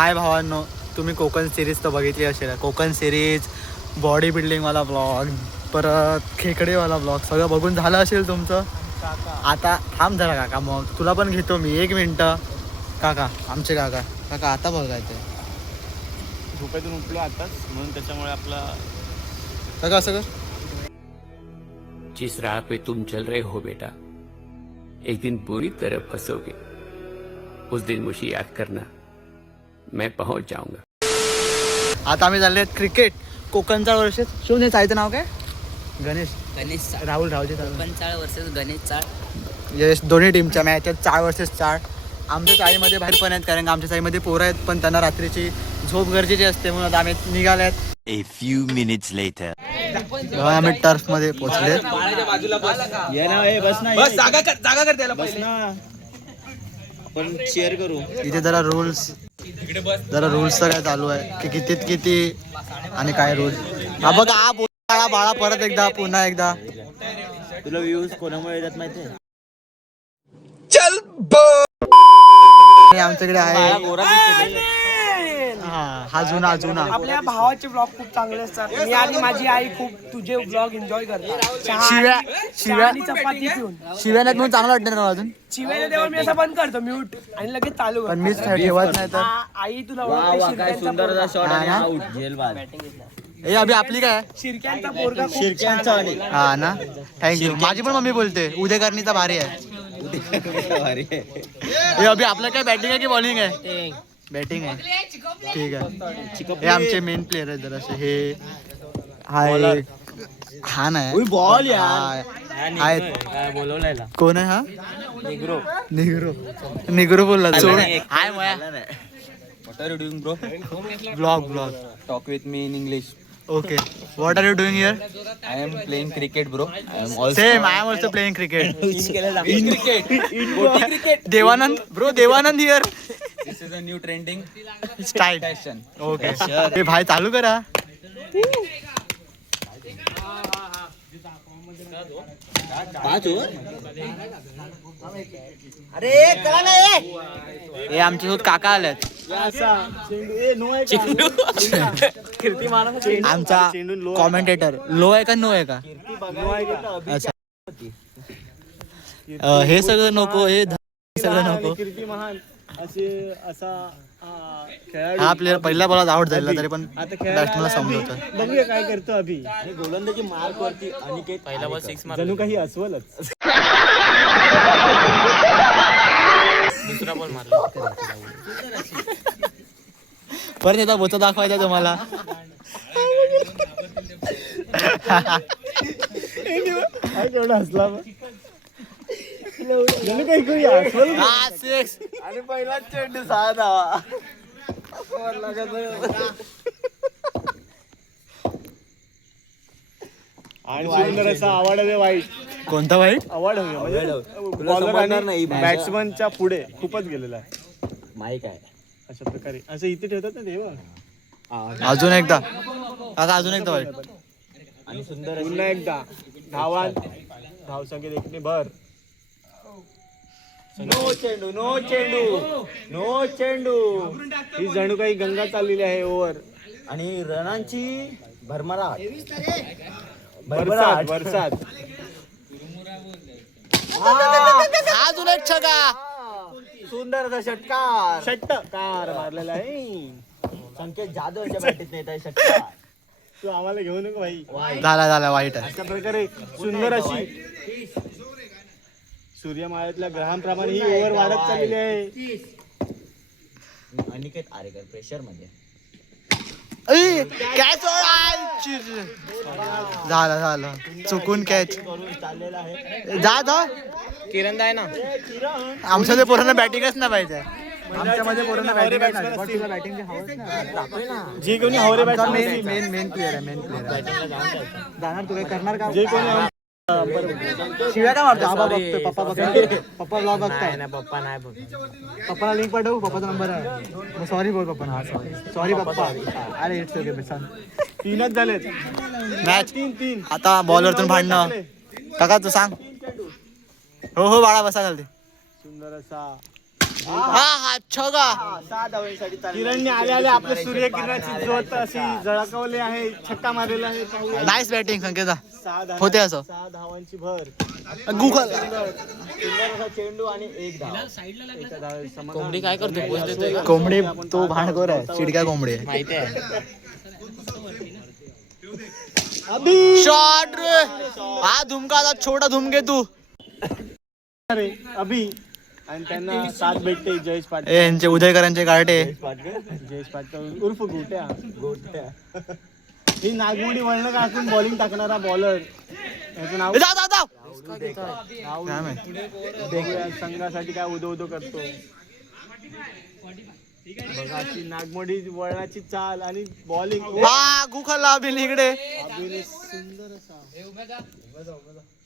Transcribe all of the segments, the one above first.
हाय भावांनो, तुम्ही कोकण सिरीज तर बघितली असेल. कोकण सिरीज, बॉडी बिल्डिंगवाला ब्लॉग, परत खेकडेवाला ब्लॉग सगळं बघून झालं असेल तुमचं. आता थांब जरा काका, मग तुला पण घेतो मी 1 मिनटं. काका, आमचे काका काका आता बघायचं झोपेतून उठलो आताच, म्हणून त्याच्यामुळे आपला काका असं कर. जिस राह पे तुम चल रहे हो बेटा, एक दिन बुरी तरह फंसोगे. उस दिन मुझे याद करना, मैं पहुंच जाऊंगा. आता आम्ही चालले क्रिकेट कोकणचा वर्ष. शोन हे चायचं नाव काय? गणेश गणेश राहुल रावचे पण 4 वर्षाचं गणेश 4. यस, दोन्ही टीमच्या मॅच आहेत 4 वर्सेस 4. आमच्या चाळीमध्ये बाहेर पण आहेत, कारण आमच्या चाळीमध्ये पोरं आहेत, पण त्यांना रात्रीची झोप गरजेची असते, म्हणून आता आम्ही निघाले आहेत. A few minutes later. आम्ही टर्फ मध्ये पोहोचले. बस जागा कर त्याला पहिले. आपण शेअर करू. इथे जरा रूल्स काय चालू आहे की कितीत किती आणि काय रूल. हा बघा, हा बाळा बाळा परत एकदा पुन्हा एकदा. तुला व्ह्यूज कोणामुळे येतात माहितीये? आमच्याकडे आहे हा जुना आपल्या भावाचे ब्लॉग खूप चांगले असतात. मी आणि माझी आई खूप तुझे ब्लॉग एन्जॉय करतात. शिव्या आणि चपाती पिऊन शिव्या नाहीत म्हणून चांगलं वाटतं ना अजून. शिव्याच्या तेव्हा मी असं बंद करतो म्यूट आणि लगेच चालू पण करतो. मीच ठेवत नाही तर. आई तुला ओळखते, हे अभि आपली काय शिरक्यांचा पोरगा खूप हा ना. थँक्यू. माझी पण मम्मी बोलते उदयकर्णीचा भारी आहे. हे अभि आपलं काय बॅटिंग आहे की बॉलिंग आहे? बॅटिंग आहे. ठीक आहे. हे आमचे मेन प्लेयर आहेत जरासे. हे हाय हा नाही बॉल आहेत. बोलवलायला कोण आहे हा? निग्रो बोलला तो. हाय मया What are you doing, bro? Blog Talk with me in English. Okay. What are you doing here? I am playing cricket, bro. I am also same I am also playing cricket. in cricket. Devanand bro, Devanand here. This is a new trending style. fashion. Okay. हे भाई चालू करा. हे आमच्यासोबत काका आल्यात. आमचा commentator low आहे का नो आहे का? अच्छा. हे सगळं नको, हे सगळं नको. हा प्लेअर पहिल्या बॉलात आउट झाला तरी पण बॅट्समॅनला समजवतोय. बघूया काय करतो अभि. गोलंदाजी मार्क वरती अनिकेत पहिला बॉल 6 मार्क. जणू काही अस्वलच. दुसरा बॉल मारला. परत एकदा बोचा दाखवायचा तुम्हाला. केवढा हसला जणू काही कोणी अस्वल. आणि पहिला चेंडू 6 धावा. आणि सुंदर असा आवाड आहे. वाईट कोणता वाईट? आवाड बॉलर आणि बॅट्समनच्या पुढे खूपच गेलेला आहे. माईक आहे अशा प्रकारे असं इथे ठेवतात ना तेव्हा. अजून एकदा काका, अजून एकदा वाईट. आणि सुंदर पुन्हा एकदा धावसंख्येत 1 ने भर. नो चेंडू. ही जणू काही गंगा चाललेली आहे ओव्हर. आणि रनांची भरभराट. अजून एक छगा. सुंदर असा षटकार मारलेला आहे. संकेत जाधवच्या बॅटीत नाही षटकार. तू आम्हाला घेऊ नको भाई. झाला वाईट आहे. अशा प्रकारे सुंदर अशी सूर्यमाळ्यातल्या ग्रहांप्रमाणे ही ओव्हर वाढत चाललेली आहे. अनिकेत आरेकर प्रेशर मध्ये कॅच. झालं चुकून कॅच. जा किरण आहे ना. आमच्या ते पोरांना बॅटिंगच नाही पाहिजे. आमच्यामध्ये पोरांना बॅटिंग जे कोणी हवरे मेन प्लेअर आहे. जाणार तू काय करणार का? जे कोणी शिव्या काय मारतो? आबा बघतोय, पप्पा बघतोय, पप्पा ब्लॉग बघताय. पप्पा नाही बघ. पप्पाला लिंक पाठवू, पप्पाचा नंबर आहे. सॉरी बोल पप्पा. सॉरी पप्पा. अरे इट्स ओके. सांग. 3च झालेत मॅच. 3 आता बॉलवरतून भांडणं. काका तू सांग. हो बाळा बसा चालते. सुंदर असा हा छगा. 6 धावांसाठी किरणने आले आले आपल्या सूर्यकिरणाची ज्योत अशी झळकवली आहे. छक्का मारलेला आहे. पाहूया. नाईस बॅटिंग संकेता 6 धावा होते असं. 6 धावांची भर. गुगल सुंदर असा चेंडू आणि 1 धाव. एका धावेत समाधान. कोंबडी काय करतो पोच देतोय का? कोंबडी तो भांडखोर आहे. चिडक्या कोंबडी आहे. माहिती आहे शॉट रे. हा धुमका आता छोटा धुमके तू. अरे अभि आणि त्यांना 7 भेटते. जयेश पाटील यांचे उदयकरांचे गारटे. जयेश पाटील उर्फ गोट्या. ही नागमोडी वळण काढून बॉलिंग टाकणारा बॉलर. याचं नाव जा जा जा. नाव काय माहित. बघूया संघासाठी काय उदो उदो करतो. बघा अशी नागमोडी वळणाची चाल आणि बॉलिंग. हा गुखला बिल इकडे. सुंदर असा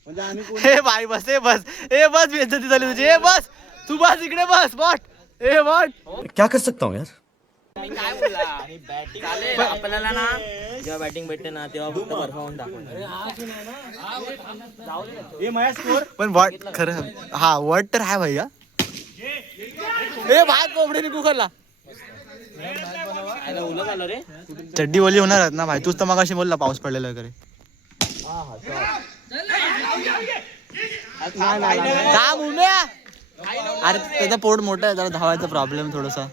म्हणजे आम्ही कोण हे भाई बस हे बस हे बस बेइज्जती झाली तुझी. हे बस तू बस इकडे बस बॉट. हे बॉट क्या कर सकता हूँ यार. काय बोलला चालेल आपल्याला ना जेव्हा बॅटिंग भेटते ना तेव्हा फक्त परफॉर्मन्स दाखवणार. हे माझ्या स्कोर पण वॉट खरं हा वॉट तर आहे भैया. हे भाई कोंबडीने गुखला. उलट आलं रे. चड्डी ओली होणार आहेत ना भाई. तूच तर मगाशी बोलला पाऊस पडलेला वगैरे. काम उम्या. अरे त्याचा पोट मोठा आहे जरा धावायचा प्रॉब्लेम थोडासा.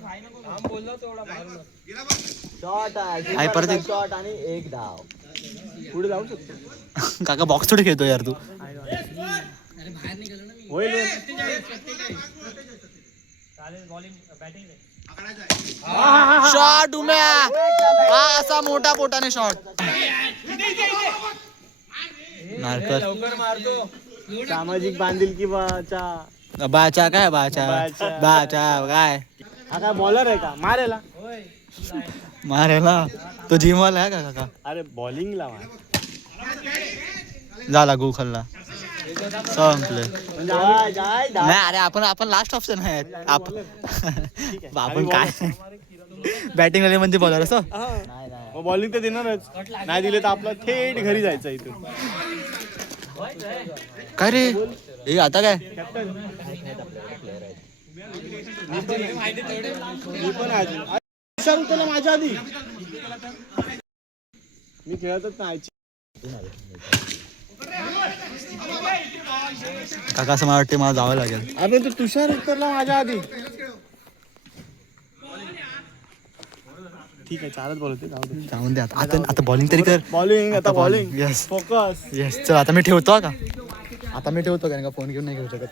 शॉट आहे परत एक. शॉट आणि 1 धाव. पुढे जाऊ शकतो. काका बॉक्स थोडी खेळतो यार तू. होईल शॉट उम्या. हा असा मोठा पोटाने शॉट. नारकर सामाजिक बांधिलकी बाचा. बाचा काय बाचा बाचा काय हा काय बॉलर आहे का मारेला. मारेला तो जिमवाला आहे का काका. अरे बॉलिंगला झाला गो खाल्ला संपले. म्हणजे नाही अरे आपण लास्ट ऑप्शन आहे. आपण काय बॅटिंग वाले म्हणजे बॉलर असं. बॉलिंग तर देणारच. नाही दिले तर आपलं थेट घरी जायचं इथून. काय रे हे आता काय. मी पण आहे. विचारू त्याला माझ्या आधी. मी खेळतच नाही. काका असं मला वाटते मला जावं लागेल. अरे तू तुषार उतरला माझ्या आधी. ठीक आहे चालत बोलते जाऊन दे आता बॉलिंग तरी कर. बॉलिंग आता बॉलिंग. Yes focus. येस चल आता मी ठेवतो का. आता मी ठेवतो कारण का फोन घेऊन नाही घेऊ शकत.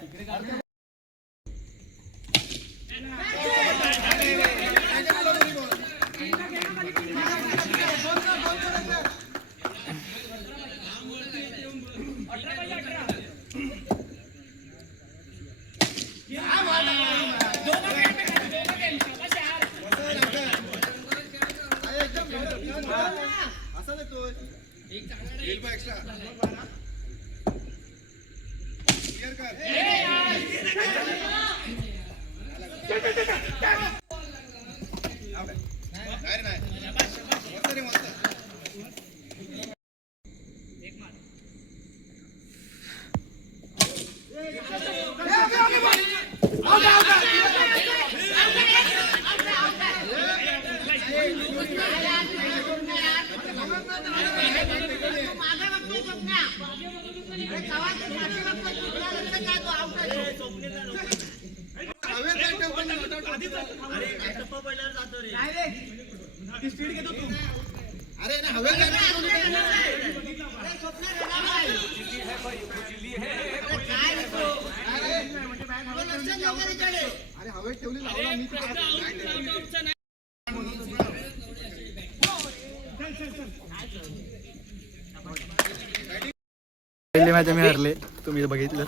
पहिले मॅच मी हरले तुम्ही बघितलं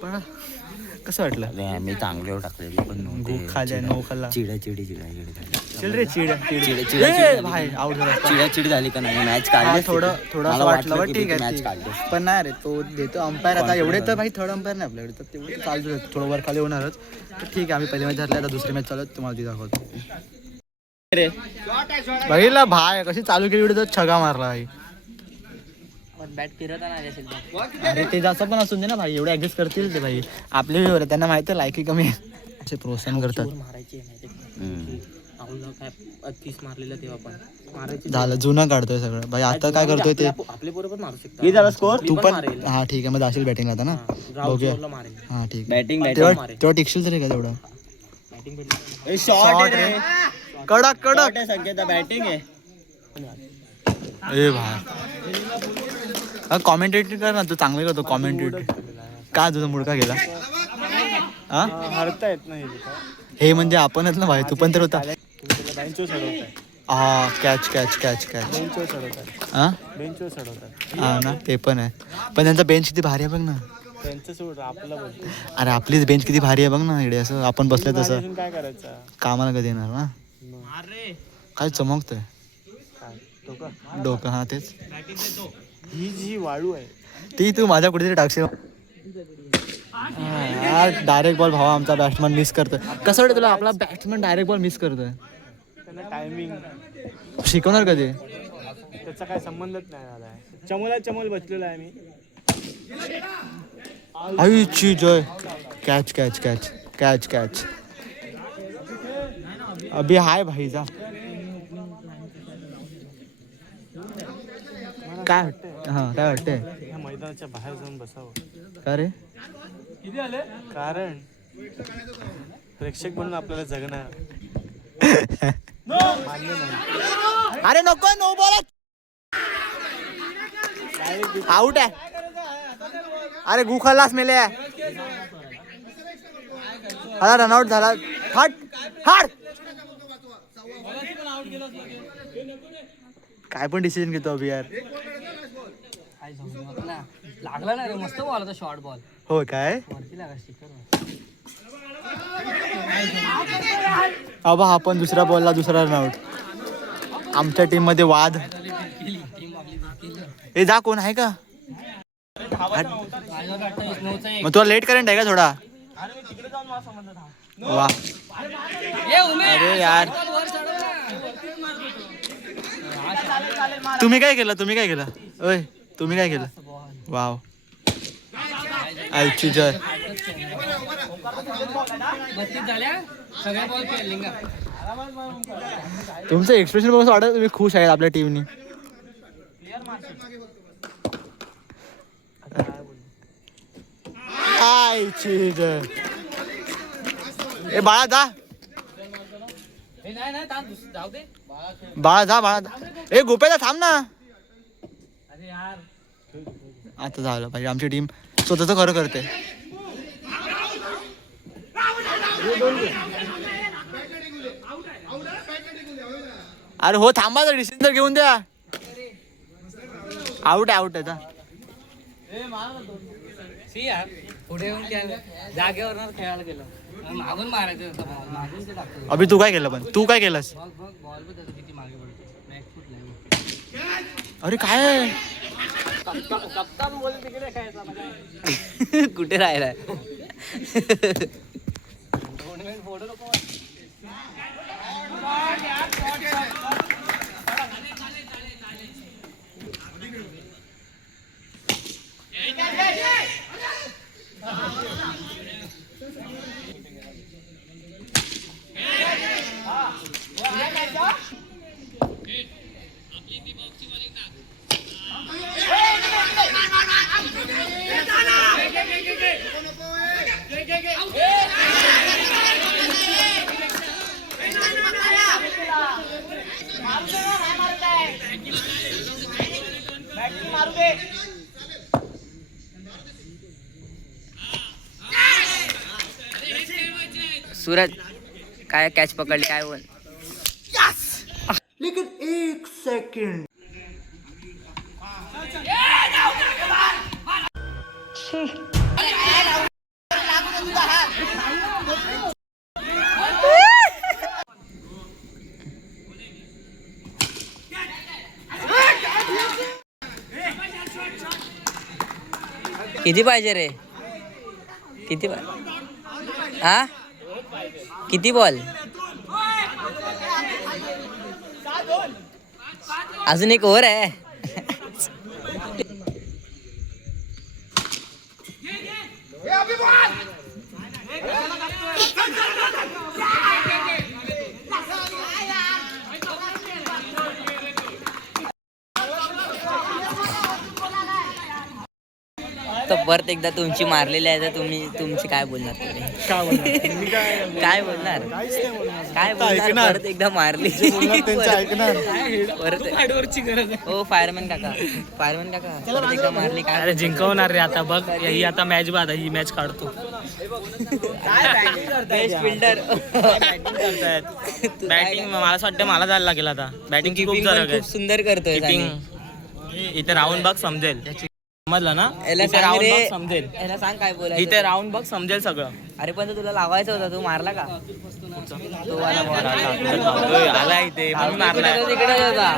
पण कसं वाटलं. मी चांगले टाकलेले पण खाल्या नो खाल्ला. चिडा चिडी चिड रे चिड भाई आउट झाला. चिडाचिडी झाली का नाही मॅच हा, काढली. थोडं असं वाटलं बट ठीक मॅच आहे काढली. पण नाही रे तो देतो अंपायर. आता एवढे तर भाई थर्ड अंपायर नाही आपल्याकडे तर तेवढे चालू थोडं वर खाली होणारच. तर ठीक आहे आम्ही पहिली मॅच हरले आता दुसरी मॅच चालत तुम्हाला ती दाखवतो. रे बघितला भाई कशी चालू केली एवढी तर छगा मारला भाई. बॅट फिरताना आली असेल तर. अरे ते जास्त पण असून दे ना भाई एवढे ऍडजस्ट करतील ते भाई. आपले त्यांना माहिती आहे लायकी कमी आहे. असे प्रोत्साहन करतात. मारायची राहुलला काय 30 मारलेलं तेव्हा पण मारायची. झालं जुनं काढतोय सगळं भाई. आता काय करतोय ते आपले बरोबर मारू शकतो. किती झाला स्कोर? तू पण हा ठीक आहे मग जाशील बॅटिंग आता ना. बघूया मारेल. हा ठीक बॅटिंग तेव्हा टिकशील तरी का तेवढं. बॅटिंग भेटली. शॉर्ट रे. कडक कडक संकेत बॅटिंग आहे. ए भाई कॉमेंटेट कर ना तू. चांगले करतो कॉमेंटेट. का तुझा मुडका गेला हा हरता येत नाही हे म्हणजे आपणच ना भाई. तू पण तर होता. बेंचवर चढवताय. हा कॅच कॅच कॅच कॅच बेंचवर चढवताय. हा बेंचवर चढवताय. हा ना ते पण आहे. पण त्यांचा बेंच किती भारी आहे बघ ना. त्यांचं सोड आपलं बोलतो. अरे आपलीच बेंच किती भारी आहे बघ ना इकडे. असं आपण बसलं तसं काय करायचं? कामाला कधी येणार ना. काय चमकतंय काय डोकं? डोकं. हा तेच ही जी वाळू आहे ती तू माझ्या कुठेतरी टाकशील. डायरेक्ट बॉल भावा आमचा बॅट्समॅन मिस करतोय. कसं वाटतं तुला आपला बॅट्समॅन डायरेक्ट बॉल मिस करतोय. त्यांना टायमिंग शिकवणार कधी. त्याचा काय संबंधच नाही झालाय. चमल बसलेला आहे मी. आईची जय. Catch catch catch catch catch अभि हाय भाई जा. काय वाटतंय. हा काय वाटतंय. ह्या मैदानाच्या बाहेर जाऊन बसावं. का रे. कारण प्रेक्षक म्हणून आपल्याला जगणं मान्य नाही. अरे नको नो बॉल आउट आहे. अरे गुखलास मेले. अरे रनआउट झाला. हट हट. काय पण डिसिजन घेतो अभि यार. लागला ना रे. मस्त बॉल होता. शॉर्ट बॉल हो काय वरती लागा. स्टिकर अबा हा पण दुसऱ्या बॉलला दुसरा रनआउट. आमच्या टीम मध्ये वाद. हे जा कोण आहे का. मग तुला लेट करंट आहे का थोडा. वा अरे यार तुम्ही काय केलं ओय तुम्ही काय केलं. वाव आईची जय. तुमचं एक्सप्रेशन बघून वाटत तुम्ही खुश आहेत आपल्या टीमनी. आईची जय. ए बाळा जा. बाळा जा. ए गोप्याला थांब ना. आता झालं पाहिजे. आमची टीम स्वतःच खरं करते. अरे हो थांबा तर डिसिजन तर घेऊन द्या. आउट आहे आता. पुढे येऊन जागेवर खेळायला गेलं. मागून मारायचं होतं. मागून ते टाकतो. अभि तू काय केलं. पण तू काय केलंस. बॉल पण त्याचं किती मागे पडतो. बॅकफूट नाही. अरे काय कुठे राहिलाय. सूरज काय कॅच पकडली काय बोल. लेकिन एक सेकंड. किती पाहिजे रे. किती हा किती बॉल. अजून एक ओव्हर आहे. तर परत एकदा तुमची मारलेली आहे तर तुमची काय बोलणार तुम्ही काय बोलणार काय बोलणार परत एकदा मारली परत हो फायरमॅन काका परत एकदा मारली काय अरे जिंकवणार रे आता बघ ही आता मॅच बाद ही मॅच काढतो बेस्ट फिल्डर बॅटिंग मला असं वाटतं मला जायला लागेल आता बॅटिंग खूप खूप सुंदर करतोय इथे राऊंड बघ समजेल समजलं ना याला इथे सांग राऊंड रे. बघ समजेल याला सांग काय बोलायचं इथे राऊंड बघ समजेल सगळं अरे पण तो तुला लावायचा होता तू मारला का तो वाला ball. आला इथे म्हणून मारला तो तिकडेच होता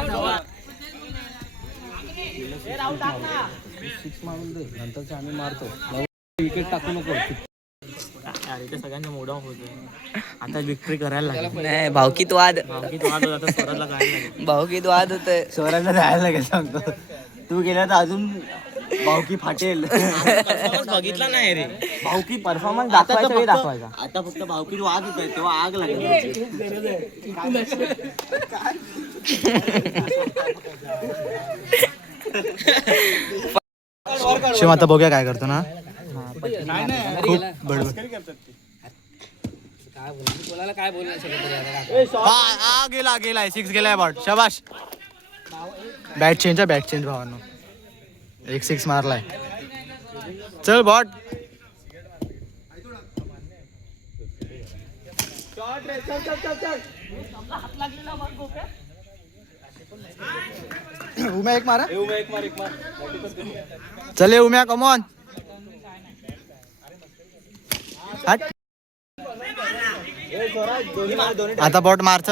इथे सगळ्यांचा मोड ऑफ होतोय आता विक्ट्री करायला लागेल नाही भावकीत वाद आता स्वराला काय लागेल भावकीत वाद होतोय स्वरांना जायला लागेल सांगतो तू गेला तर अजून भावकी फाटेल बघितला नाही रे भावकी परफॉर्मन्स दाखवायचा वेळ दाखवायचा आता फक्त भावकी वाद होत आहे तेव्हा आग लागेल शिव आता बघूया काय करतो ना खूप बडबड गेलाय 6 गेलाय बॉट शाबाश बॅट चेंज भावांनो 1 मारलाय चल बॉट उम्या एक मारा चले उम्या कमॉन हट आता बॉट मारच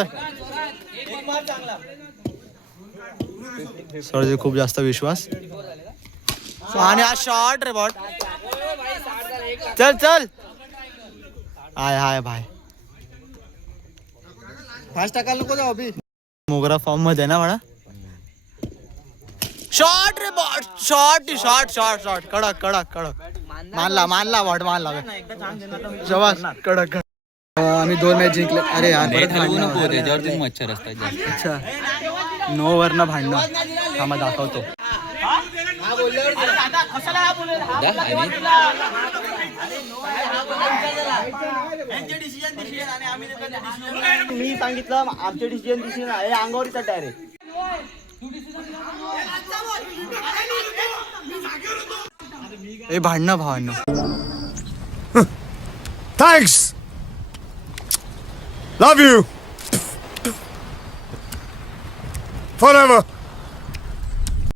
सर खूप जास्त विश्वास आणि हा शॉट रे बॉट चल हाय भाई फास्ट टाकायला नको जाऊ अभि मोगरा फॉर्म मध्ये ना म्हणा शॉट रे बॉट शॉट कडक मानला बॉट मानला शबास कडक आम्ही 2 मॅच जिंकले अरे यार त्याच्यावरती मच्छर असतात जास्त. अच्छा 9 वरनं भांडणं आम्हाला दाखवतो मी सांगितलं आमचे डिसिजन आहे अंगावरचा डायरेक्ट ए भांडणं भावांनो Thanks. Love you. Forever.